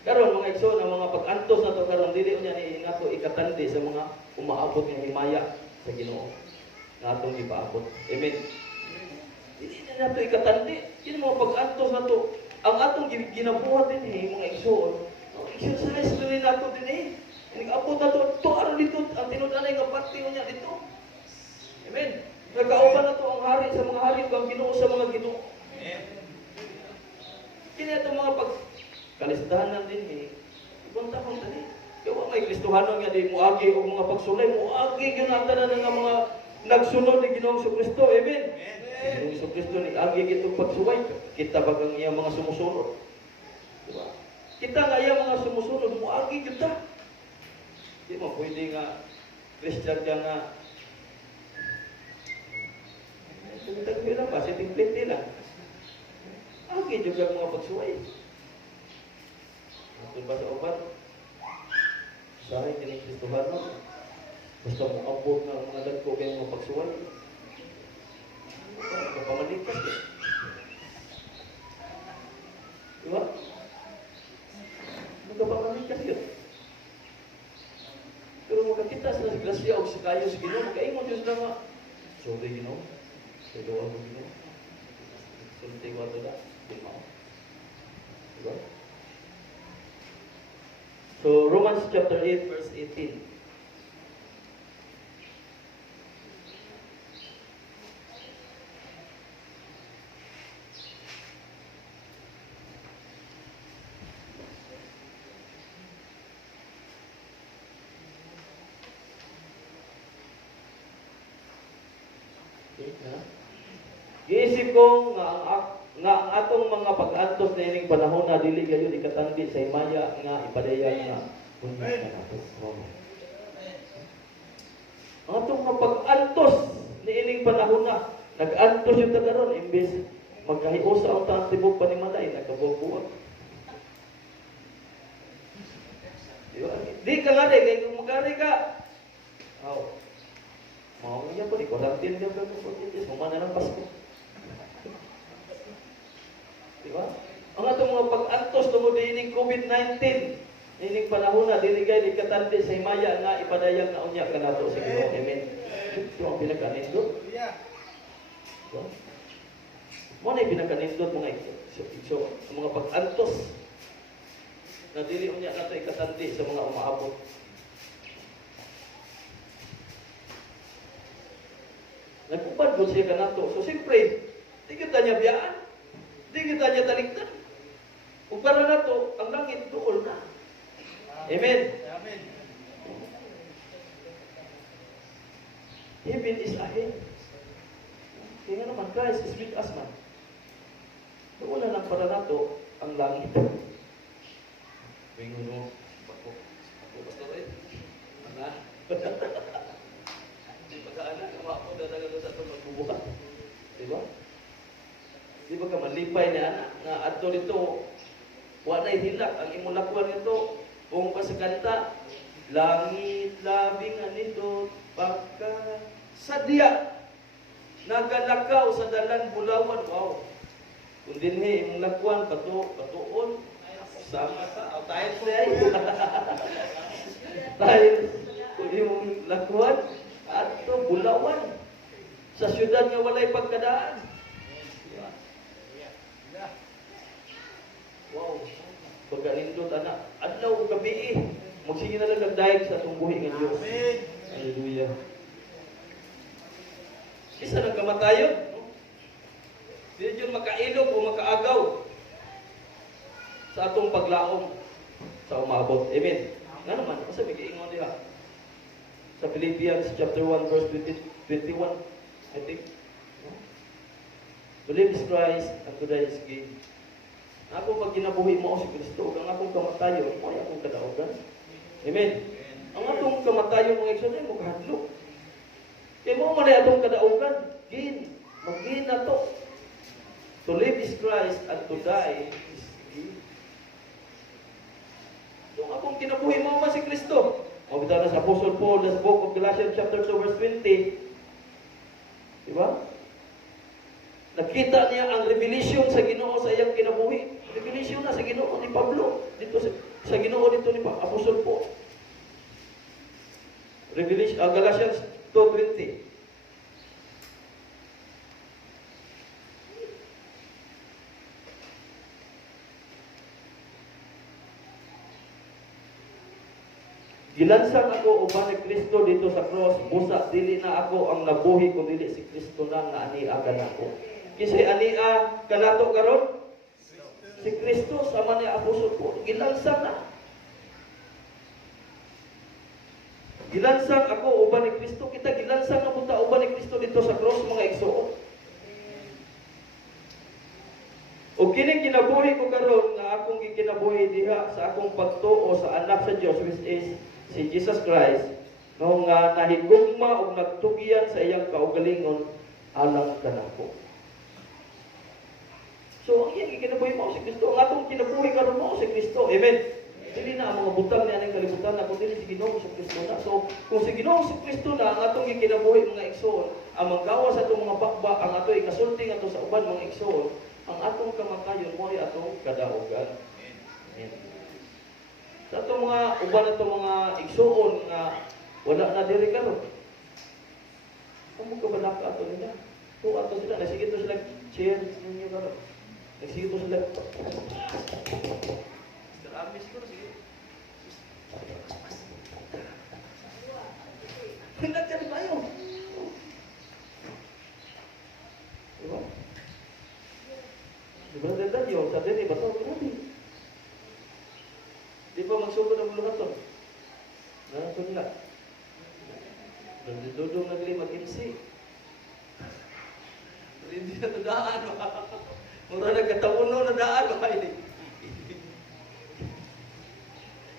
Karon mga igsoon, ang mga pag-antos na ito karon dili niya ni nato ikatandi sa mga umaabot nga himaya sa Ginoo. Natong ipaabot. Amen. Dili na nato ikatandi. Yun mga pag-antos na ito. Ang atong ginabuhat din mga igsoon. Exercise rin nato din Nag-abot na ito aron dito ang tinud-anay nga parte niya dito. Amen. Nagkauban na ito ang hari sa mga hari ug ang Ginoo sa mga Ginoo. Amen. Kini itong mga kalistahanan din ibang takong tani. Kaya may Kristohanon nga di muagi o mga pagsulay, muagi yun ang tanan ng mga nagsunod ni Ginoong Kristo. Amen. Ginoong Kristo ni agi itong pagsuway. Kita bagang iya mga sumusunod. Diba? Kita nga iya mga sumusunod, muagi kita. Di mo pwede nga Christian ka nga tagpil lang pa, sitting plate nila. Agi juga mga pagsuway. Atun ba sa uban? Sahay kini Kristohanon. Basta mo abot ng mga dagko kay mga pagsuway. Kapamalikas eh. Diba? Magkapamalikas yun. Pero magkakita sa grasya o sa kayo sa Ginoo, kaingon Diyos na nga. Sorry Ginoo. Sa doon mo Ginoo. Sulti ko ato na. Di mo. Diba? So, Romans chapter 8, verse 18. Giisip ko nga ang atong mga pag-antos na ining panahon na dili kayo ikatandi sa himaya nga ipadayag nga unya ka nato. Ang atong mga pag-antos na ining panahon na nag-antos yung tagaron imbes magkahiusa ang taang tibok panimalay nagkabubuwag. Di ka nga rin, kaya kung magari ka, mau niya po, ikorantin niya po, mamana ng Pasko. Diba? Ang atong mga pag-antos tungod ining COVID-19, ining panahon na, diligay, di katandi sa himaya nga, ipadayag na unya ka nato sa Ginoo. Amen. Ito ang pinaka-nindot. Diba? Mo na yung pinaka-nindot mga ito. Ang mga pag-antos na dili unya nato ikatandi sa mga umaabot. Nagubad ko siya ka nato. So, siyempre, di kita niya biyaan. Di kita niya taliktan. Kung para nato, ang langit doon na. Amen. Amen. Heaven is ahead. Kaya nga naman, Christ is with us, man. Doon na lang para nato, ang langit. Bingon mo, ako, pastor eh. Mga, di ba ka-anak, ako na talaga sa ito magbubuhat. Diba? Di ba ka malipay ni anak, nga ato nito, walay hilak, ang imulakuan nito, kung pa sa kanta, langit labing nito, pagka sadya, nagalakaw sa dalan bulawan, wow. Kung dinhi, imong lakuan, patuon, sama ka, tayo siya. Tayo, kung imong lakuan, ato bulawan, sa syudad nga walay pagkadaan. Wow, pagkalindot anak, adlaw o gabi magsige na lang nagdayeg sa tumbuhi ng Diyos. Amen. Hallelujah. Isa nang kamatayon, di yun makailog o makaagaw sa atong paglaom sa umabot. Amen. Nga naman, kasi may kiingon diha. Sa Philippians chapter 1 verse 21, I think. To live is Christ, and to die is gain. Ako pag ginabuhi mo si Kristo, ang akong kamatayon, mo ay akong kadaugan. Amen. Ang atong kamatayon mga igsoon ay mo kahadlok. Kaya mo man ay atong kadaugan, gain. Mag-gain na to. To live is Christ, and to die is gain. So akong kinabuhi mo si Kristo. Mabita na sa Apostle Paul, sa book of Galatians chapter 2 verse 20, Nakita niya ang revelation sa Ginoo sa iyang kinabuhi. Revelation na sa Ginoo ni Pablo dito sa Ginoo dito ni Apostol Paul. Revelation, Galatians 2:20. Gilansang ako uban ni Kristo dito sa cross, busa dili na ako ang nabuhi kundi si Kristo na nga ania kanako. Kisay ania kanato karon? Si Kristo sama ni Apostol Paul. Gilansang na. Gilansang ako uban ni Kristo, kita gilansang na punta uban ni Kristo dito sa cross mga igsoon. O kining kinabuhi ko karon nga akong gikinabuhi diha sa akong pagtuo sa anak sa Dios which is si Jesus Christ, no nga nahigugma og nagtugian sa iyang kaugalingon alang kanako. So ang iyang kinabuhi mo si Kristo, ang atong kinabuhi karon mo si Kristo. Amen. Dili na ang mga butang niya ng kalibutan na kundi si Ginoo si Kristo na. So kung si Ginoo si Kristo na ang atong gikinabuhi mga igsoon, ang manggawas atong mga bakba, ang atong ikasulti ato sa uban mga igsoon, ang atong kamakayon mo ay atong kadaogan. Amen. Sa itong mga uban itong mga igsoon nga wala na diri karon. Kamo ka ba naka ato nila? Kung ato sila, nagsige to sila chair ninyo karon. Nagsige to sila. Marami siguro sige. Hindi ka ba yun? Diba? Diba na yun? Sa din, iba ito, grabe. Di ba magsugod ang buluhan ito? Ito nila. Nagdududong nagli mag-MC. Hindi na nadaan. Mura nagkatauno nadaan.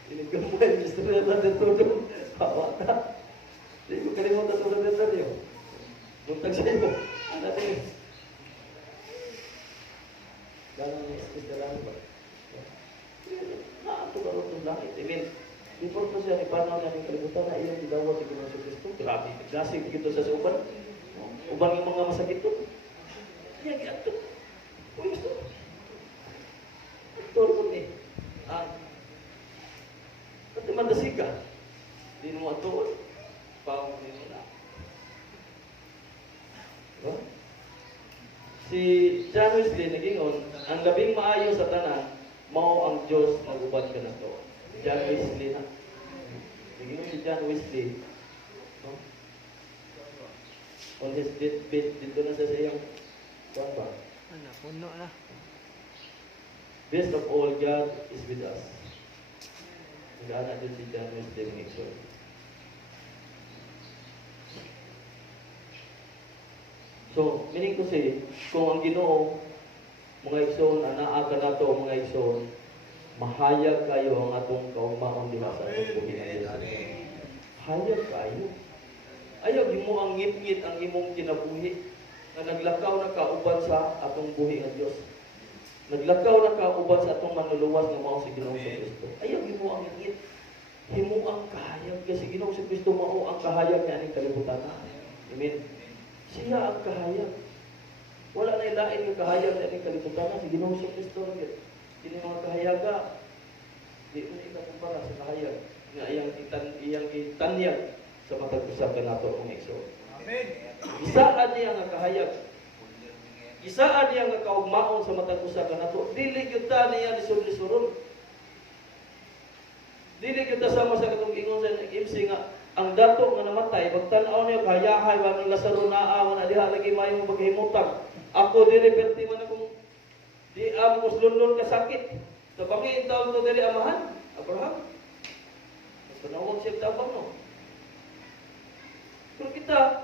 Inigamay, gusto na natin tudong. Pawata. Hindi ko kalimutan sa natin yun. Muntag sa iyo. Ano natin? Ganang is the lang ba? Naato ka rin ng langit. I mean, before ko siya ipanaw na ng kalimutan na iyong ginawa si Ginoo Kristo. Grabe, naglasig dito sa uban. Uban yung mga masakit to. Yan, ito. Uy, ito. Ito rin eh. Pati mandasig ka. Hindi mo atuon. Pawang din mo na. Diba? Si John Wesley nagingon, ang labing maayo sa tanan, mao ang Diyos nag-ubad ka na to. John Wesley na. Nagingon si John Wesley, no? On his deathbed, dito na sa siyang kuwan ba? Ano, puno na. Best of all, God is with us. Nag-anak din si John Wesley ng Exor. So, meaning to say, kung ang Ginoo, mga igsoon, anaaga na to mga igsoon, mahayag kayo ang atong kaugmaon diha sa atong buhay. Hayag kayo. Ayaw mo ang ngit-ngit ang imong kinabuhi na naglakaw na kauban sa atong buhi nga Dios. Naglakaw na kauban sa atong manluluwas nga mao si Ginoo sa Kristo. Ayaw mo ang ngit. Himo ang kahayag kasi Ginoo si Kristo mao ang kahayag niya ning kalibutan. Amen. Siya ang kahayag. Wala na ilain yung kahayag na ning kalibutan si Ginoo si Kristo lang. Kini mga kahayaga di mo ikakumpara sa kahayag nga iyang itanyag sa matag usab kanato ang Exo. Amen. Isaan niya nga kahayag. Isaan niya nga kaugmaon sa matag usab kanato. Dili gyud ta niya lisod-lisoron. Dili gyud ta sama sa katong ingon sa MC nga ang dato nga namatay pagtan-aw niya kahayahay wa ni Lazaro naa wa na diha lagi mayo maghimutang. Ako dili perti man akong di amo slunlon ka sakit. Sa pangin taon to dili amahan Abraham. Panawag siya tabang no. Pero kita,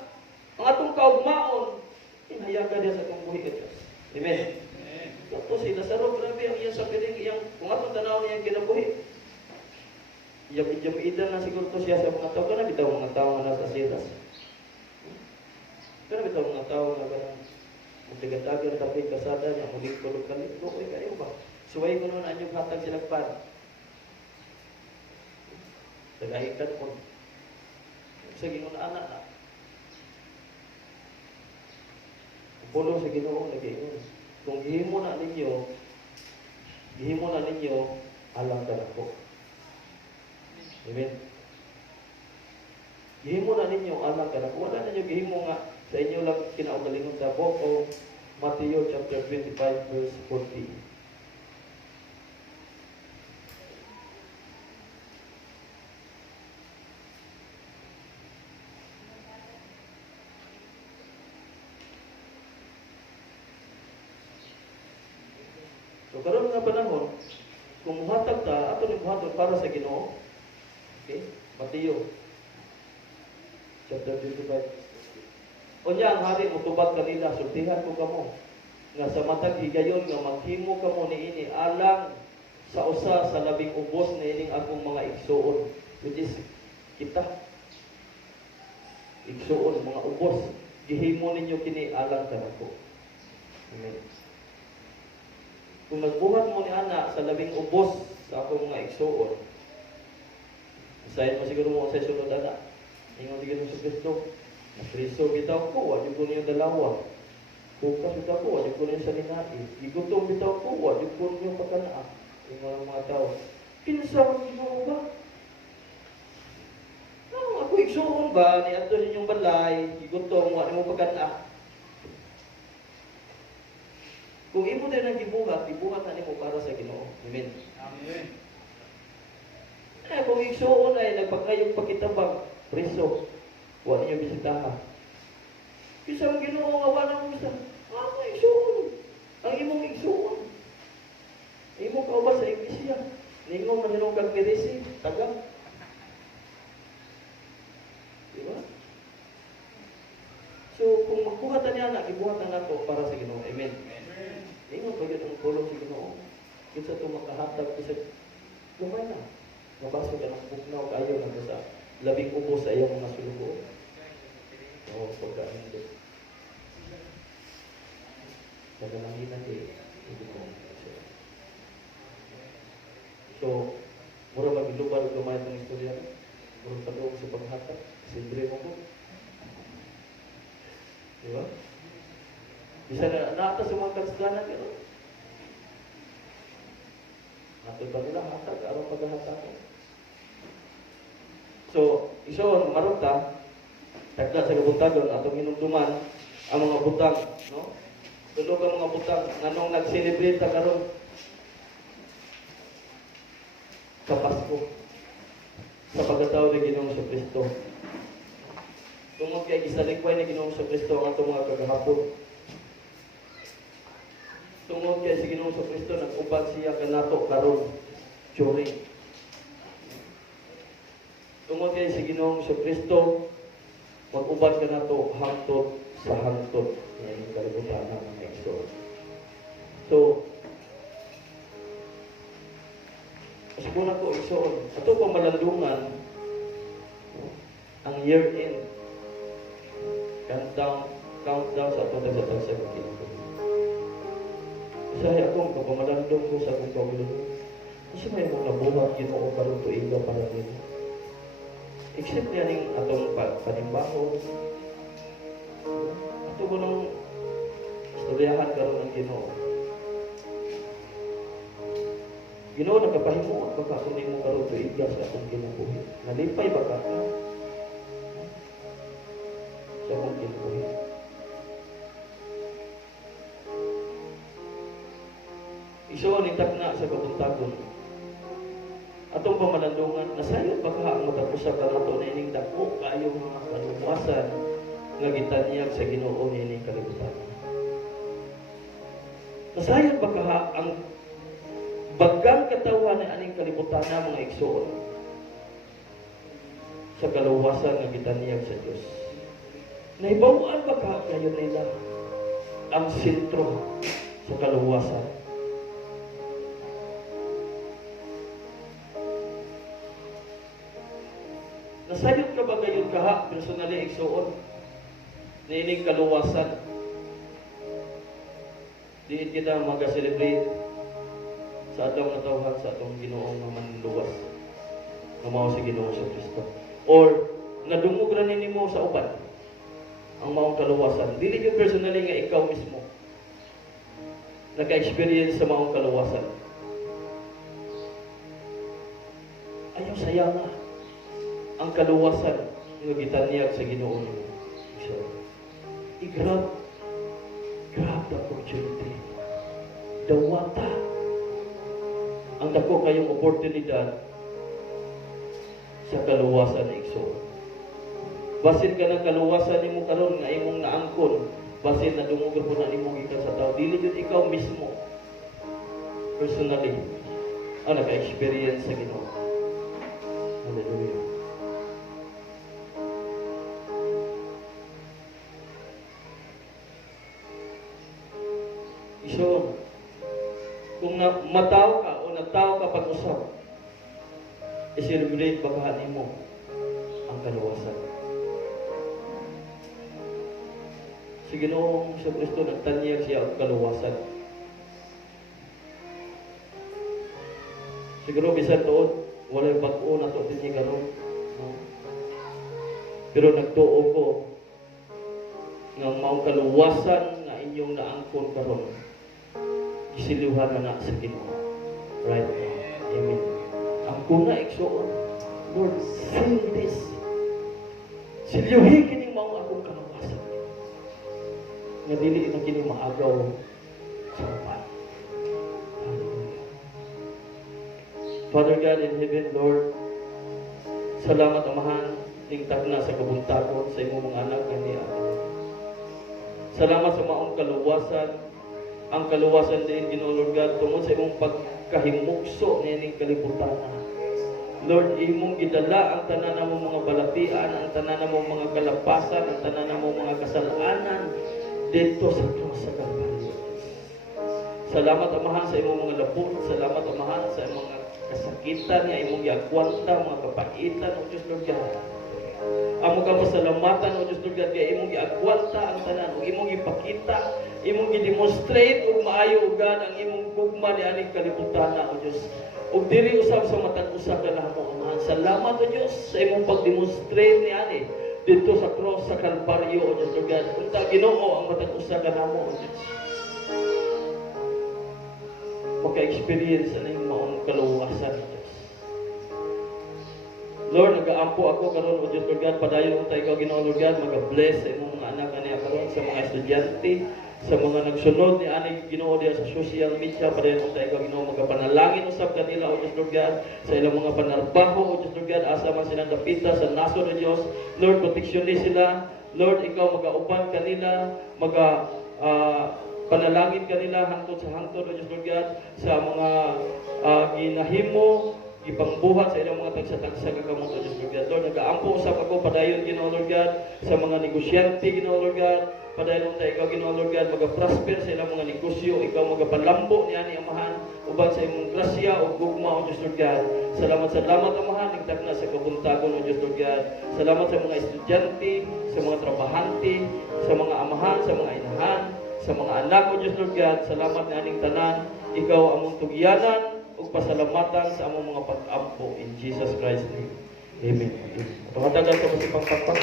ang atong kaugmaon, inayaga diya sa atong buhi ka Diyos. Amen. Ito si Lazaro, grabe ang iyang sabihin, kung atong tanaw niya kinabuhi. Iyam-idan na siguro to siya sa mga tao. Kana bitaw mga tao nga nasa siras. Kana bitaw mga tao nga parang magdagan-dagan tapi kasada niya, muling kulog-kalit. Okay kayo ba? Suway ko noon anyong hatag silang pan. Tagahikan mo. Sa gingon anak na. Pulo sa Ginoo nag-ingon. Kung gihimo na ninyo alang kanako. Amen. Gihimo na ninyo alang kanako. Wala na ninyo gihimo nga sa inyo lang kinaugalingon sa book o Matthew chapter 25 verse 40. So karon nga panahon, kung muhatag ta, ato ni muhatag para sa Ginoo. Okay? Mateo chapter 25. Unya ang hari mutubag kanila, sultihan ko kamo nga sa matag higayon nga maghimo kamo niini alang sa usa sa labing ubos na ining akong mga igsuon, which is kita. Igsuon, mga ubos, gihimo ninyo kini alang kanako. Amen. Kung nagbuhat mo ni ana sa labing ubos sa akong mga igsuon, isayin mo siguro mo sa sunod ana. Ingon digin sa Kristo, na Kristo bitaw ko, wala ko niyo dalawa. Bukas bitaw ko, wala ko niyo sa linai. Igutom bitaw ko, wala ko niyo pagkanaa. Ingon ang mga tao, kinsa mo Ginoo ba? Ako igsuon ba, ni ato ninyong balay, igutom, wala mo pagkanaa. Kung imo din ang gibuhat na nimo para sa Ginoo. Amen. Amen. Kung igsuon ay nagpakayong pakitabang, preso, wala niyo bisitaha. Bisa ang Ginoo nga wala mo bisa. Ako igsuon. Ang imong igsuon. Imong kauban sa iglesia. Ningon manunong kag perisi, taga. Diba? So, kung magbuhatan niya na, ibuhatan nato para sa Ginoo. Amen. Ingon pa yun ang pulong sa Ginoo. Kinsa ito makahatag kasi lumay na. Mabasa ka ng bugnaw kayo na sa labing ubos sa iyong mga sulugo. Oo, pagkaan din. Pagkalanginan din. So, mura maglubar lumay itong istorya. Mura pagkaong sa paghatag. Sindre mo po. Diba? Bisa na nata sa mga kansganan yun. Nato ba nila hatag? Araw paghahatag. So, isoon, marot ta, tagda sa kabuntagon, atong hinumduman, ang mga butang, no? Tulog ang mga butang, nanong nag-celebrate ta karon sa Pasko, sa pagkatao ni Ginoong Kristo. Tungod kay gisalikway ni Ginoong Kristo ang atong mga kagahapon. Tungod kay si Ginoong Kristo nag-uban siya kanato karon during. Tungod kay si Ginoong Kristo mag-uban kanato hangtod sa hangtod. Yan yung kalibutan ng mga igsoon. So, siguro ko igsoon, ato pang malandungan ang year end. Countdown sa atong sa pagkilapon. Saya akong kapamalandong ko sa akong pagulong. Kasi may mga buhat Ginoo karon tuiga para nila. Except niya ning atong panimbahon. Ato ko nang istoryahan karon ng Ginoo. Ginoo nagkapahimuot baka kung di mo karon tuiga sa akong kinabuhi. Nalipay baka ka sa akong kinabuhi. Iso ni takna sa kabuntagon. Atong pamalandungan, nasayod baka ang matapusa ka nato na ining dako kayo mga kalumuasan nga gitanyag sa Ginoo ni ining kalibutan. Nasayod baka ang bagang katawan ni aning kalibutan na mga igsoon sa kaluwasan nga gitanyag sa Dios. Naibawaan baka kayo nila ang sentro sa kaluwasan. Nasayod ka ba gayon kaha, personally igsuon, na ining kaluwasan? Diin kita mag-celebrate sa atong natawhan sa atong Ginoong manluwas. Nga mao si Ginoo sa Kristo. Or, nadungog ra nimo sa uban. ang maong kaluwasan. Dili yung personally nga ikaw mismo naka-experience sa maong kaluwasan. Ayaw sayang nga ang kaluwasan nga gitanyag sa Ginoo nimo. So, i-grab the opportunity. Dawata ang dako kayong oportunidad sa kaluwasan na igsoon. Basin ka ng kaluwasan nimo karon nga imong naangkon, basin na dumugod po na nimo gikan sa tao, dili jud ikaw mismo personally ang naka-experience sa Ginoo. Hallelujah. So, kung mataw ka o nagtaw ka pag-usap, i-celebrate bagahan mo ang kaluwasan. Si Ginoong sa Kristo nagtanyag siya ang kaluwasan. Siguro bisan doon, walay bag-o na ito din karon. No? Pero nagtuo ko nga maong kaluwasan na inyong naangkon karon. Isiluhan na sa Ginoo. Right now. Amen. Ang kuna igsoon, Lord, seal this. Silyuhi kining maong akong kaluwasan. Nga dili na kini maagaw sa upan. Hallelujah. Father God in heaven, Lord, salamat Amahan, tingtag na sa kabuntagon sa imong mga anak ni Amen. Salamat sa maong kaluwasan, ang kaluwasan din, Ginoo Lord God, tungod sa imong pagkahimugso nining kalibutan. Lord, imong gidala ang tanan namong mga balatian, ang tanan namong mga kalapasan, ang tanan namong mga kasalanan dito sa krus sa Kalbaryo. Salamat Amahan sa imong mga labot, salamat Amahan sa imong mga kasakitan nga imong giagwanta, mga kapaitan, o Diyos Lord God. Amo ka pasalamatan, o Diyos Lord God, kaya imong giagwanta ang tanan, o imong ipakita, imong gi-demonstrate og maayo ug God ang imong gugma ni aning kalibutan, o Dios. Ug diri usab sa matag usa ka namo, Amahan. Salamat o Dios sa imong pag-demonstrate ni ani dito sa cross sa Kalbaryo, o Dios Lord God. Unta Ginoo ang matag usa ka namo, o Dios. Maka-experience ani maong kaluwasan, o Dios. Lord, nagaampo ako karon, o Dios Lord God, padayon unta ikaw Ginoo Lord God, maga-bless sa imong mga anak kaniya karon, sa mga estudyante, sa mga nagsunod ni aning Ginoo diya sa social media, padayon unta ikaw Ginoo, magapanalangin usab kanila, o Dios Lord God, sa ilang mga panarbaho, o Dios Lord God, asa man silang dapita sa naso ni Dios. Lord, proteksyonin sila. Lord, ikaw magauban kanila, panalangin kanila hangtod sa hangtod, o Dios Lord God, sa mga ginahimo ipangbuhat sa ilang mga tagsa-tagsa kakamot, o Diyos Lord God. Lord, nag-aampo usap ako, padayon Ginoo Lord God, sa mga negosyante Ginoo Lord God, padayon unta ikaw Ginoo Lord God, maga-prosper sa ilang mga negosyo, ikaw magapalambo niya ni Amahan, uban sa imong grasya o gugma, o Diyos Lord God. Salamat Amahan, nagtag na sa kabuntagon, o Diyos Lord God. Salamat sa mga estudyante, sa mga trabahante, sa mga amahan, sa mga inahan, sa mga anak, o Diyos Lord God. Salamat na aning tanan, ikaw among tugyanan, ug pasalamatan sa among mga pag-ampo in Jesus Christ's name. Amen. Tumatagal sa masipang pagpag.